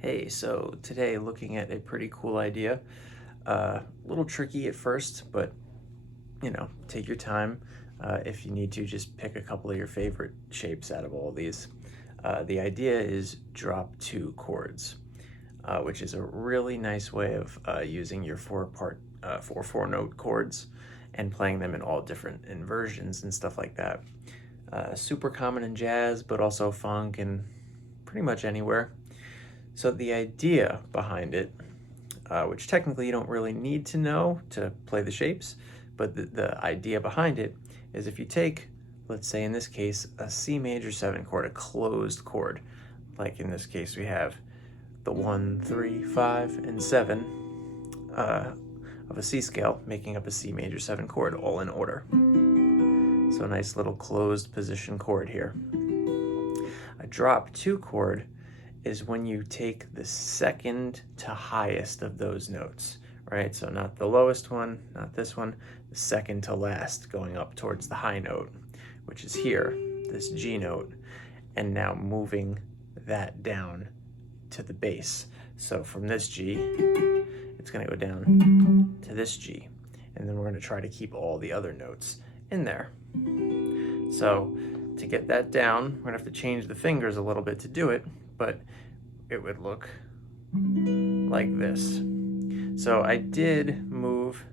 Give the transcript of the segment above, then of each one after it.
Hey, so today looking at a pretty cool idea. A little tricky at first, but take your time. If you need to, just pick a couple of your favorite shapes out of all these. The idea is drop two chords, which is a really nice way of using your four note chords and playing them in all different inversions and stuff like that. Super common in jazz, but also funk and pretty much anywhere. So the idea behind it, which technically you don't really need to know to play the shapes, but the idea behind it is if you take, let's say in this case, a C major 7 chord, a closed chord, like in this case we have the 1, 3, 5, and 7 of a C scale, making up a C major 7 chord, all in order. So a nice little closed position chord here. A drop 2 chord is when you take the second to highest of those notes, right? So not the lowest one, not this one, the second to last, going up towards the high note, which is here, this G note, and now moving that down to the bass. So from this G, it's gonna go down to this G, and then we're gonna try to keep all the other notes in there. So to get that down, we're gonna have to change the fingers a little bit to do it, but it would look like this. So I did move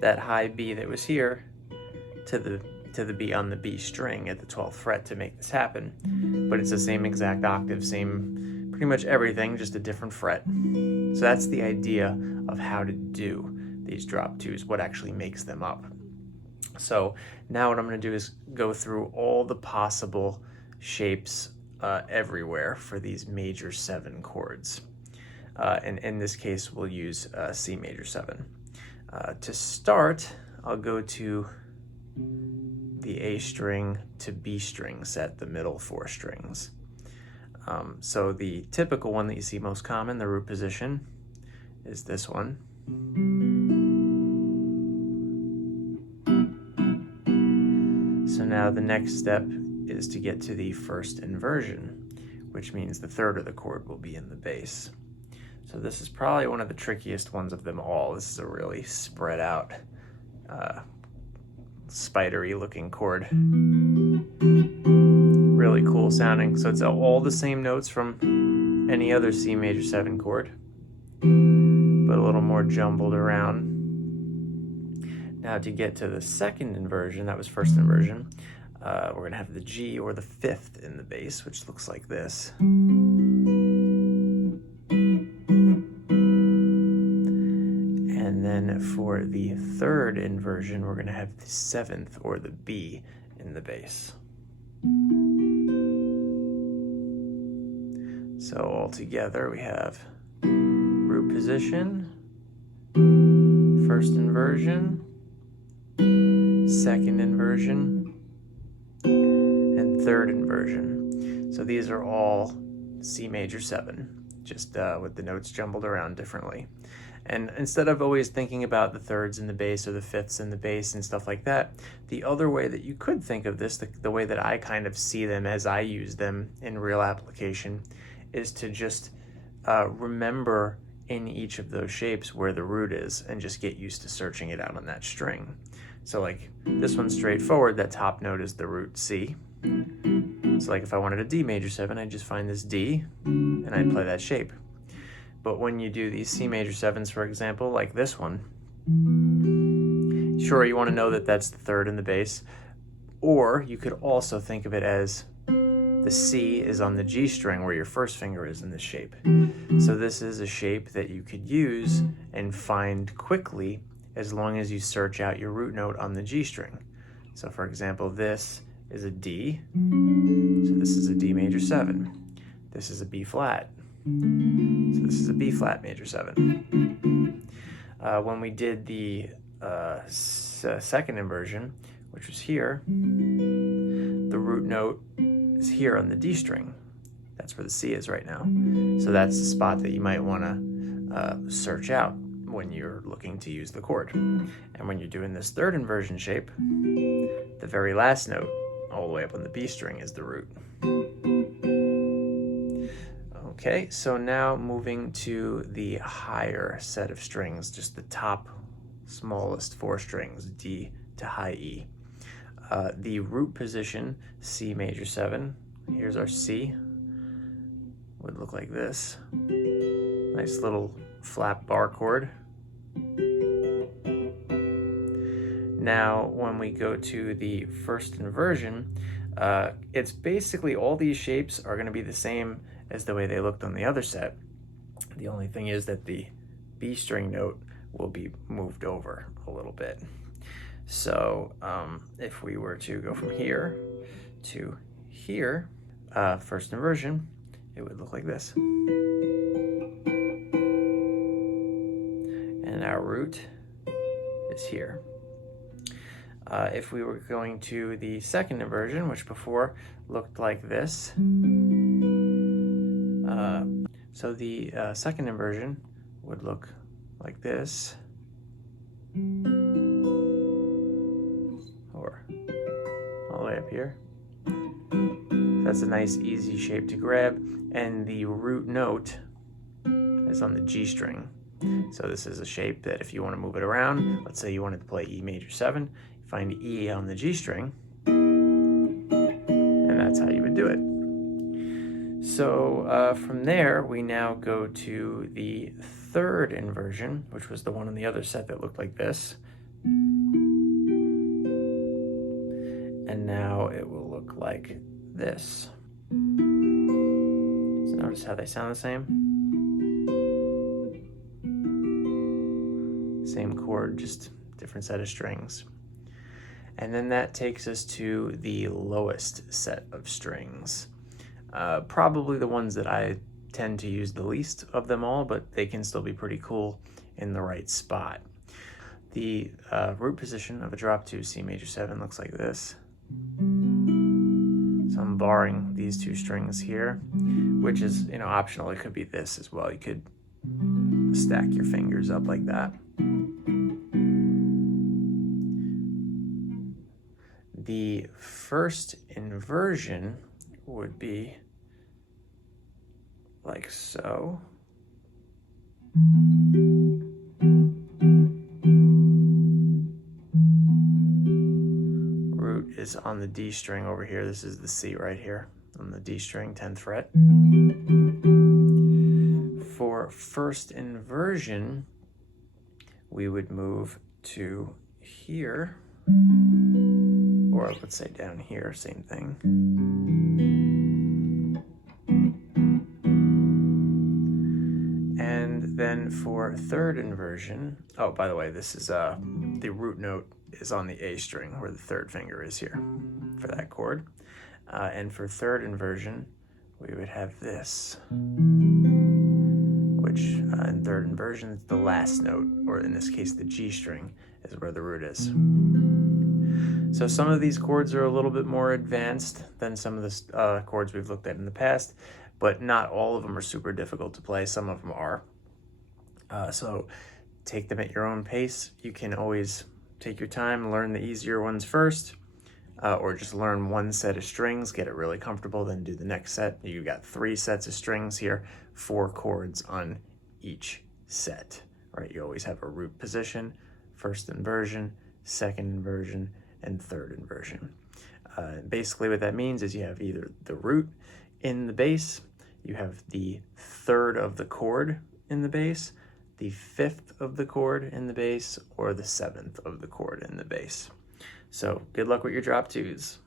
that high B that was here to the B on the B string at the 12th fret to make this happen, but it's the same exact octave, same pretty much everything, just a different fret. So that's the idea of how to do these drop twos, what actually makes them up. So now what I'm going to do is go through all the possible shapes everywhere for these major 7 chords. And in this case, we'll use C major 7. To start, I'll go to the A string to B string set, the middle 4 strings. So the typical one that you see most common, the root position, is this one. So now the next step is to get to the first inversion, which means the third of the chord will be in the bass. So this is probably one of the trickiest ones of them all. This is a really spread out, spidery looking chord. Really cool sounding. So it's all the same notes from any other C major 7 chord, but a little more jumbled around. Now to get to the second inversion, that was first inversion, we're gonna have the G or the 5th in the bass, which looks like this. And then for the third inversion, we're gonna have the 7th or the B in the bass. So all together we have root position, first inversion, second inversion, and third inversion. So these are all C major 7, just with the notes jumbled around differently. And instead of always thinking about the thirds in the bass or the fifths in the bass and stuff like that, the other way that you could think of this, the way that I kind of see them as I use them in real application, is to just remember in each of those shapes where the root is and just get used to searching it out on that string. So like this one's straightforward, that top note is the root C. So like if I wanted a D major 7, I'd just find this D and I'd play that shape. But when you do these C major 7s, for example, like this one, sure, you want to know that that's the third in the bass, or you could also think of it as the C is on the G string where your first finger is in this shape. So this is a shape that you could use and find quickly as long as you search out your root note on the G string. So for example, this is a D, so this is a D major 7. This is a B flat. So this is a B flat major 7. When we did the second inversion, which was here, the root note is here on the D string. That's where the C is right now. So that's the spot that you might want to search out when you're looking to use the chord. And when you're doing this third inversion shape, the very last note all the way up on the B string is the root. Okay, so now moving to the higher set of strings, just the top smallest 4 strings, D to high E. The root position, C major 7, here's our C, would look like this. Nice little flat bar chord. Now, when we go to the first inversion, it's basically all these shapes are going to be the same as the way they looked on the other set. The only thing is that the B string note will be moved over a little bit. So if we were to go from here to here, first inversion, it would look like this. And our root is here. If we were going to the second inversion, which before looked like this, so the second inversion would look like this, or all the way up here. That's a nice easy shape to grab, and the root note is on the G string. So this is a shape that if you want to move it around, let's say you wanted to play E major 7, find E on the G string, and that's how you would do it. So from there, we now go to the third inversion, which was the one on the other set that looked like this. And now it will look like this. So notice how they sound the same? Same chord, just different set of strings. And then that takes us to the lowest set of strings. Probably the ones that I tend to use the least of them all, but they can still be pretty cool in the right spot. The root position of a drop 2 C major 7 looks like this. So I'm barring these 2 strings here, which is, optional. It could be this as well. You could stack your fingers up like that. The first inversion would be like so. Root is on the D string over here. This is the C right here on the D string, 10th fret. For first inversion, we would move to here, or let's say down here, same thing. And then for third inversion, oh, by the way, this is the root note is on the A string where the third finger is here for that chord. And for third inversion, we would have this, which in third inversion is the last note, or in this case, the G string is where the root is. So some of these chords are a little bit more advanced than some of the chords we've looked at in the past, but not all of them are super difficult to play. Some of them are. So take them at your own pace. You can always take your time, learn the easier ones first, or just learn one set of strings, get it really comfortable, then do the next set. You got 3 sets of strings here, 4 chords on each set, right? You always have a root position, first inversion, second inversion, and third inversion. Basically what that means is you have either the root in the bass, you have the third of the chord in the bass, the 5th of the chord in the bass, or the 7th of the chord in the bass. So good luck with your drop 2s.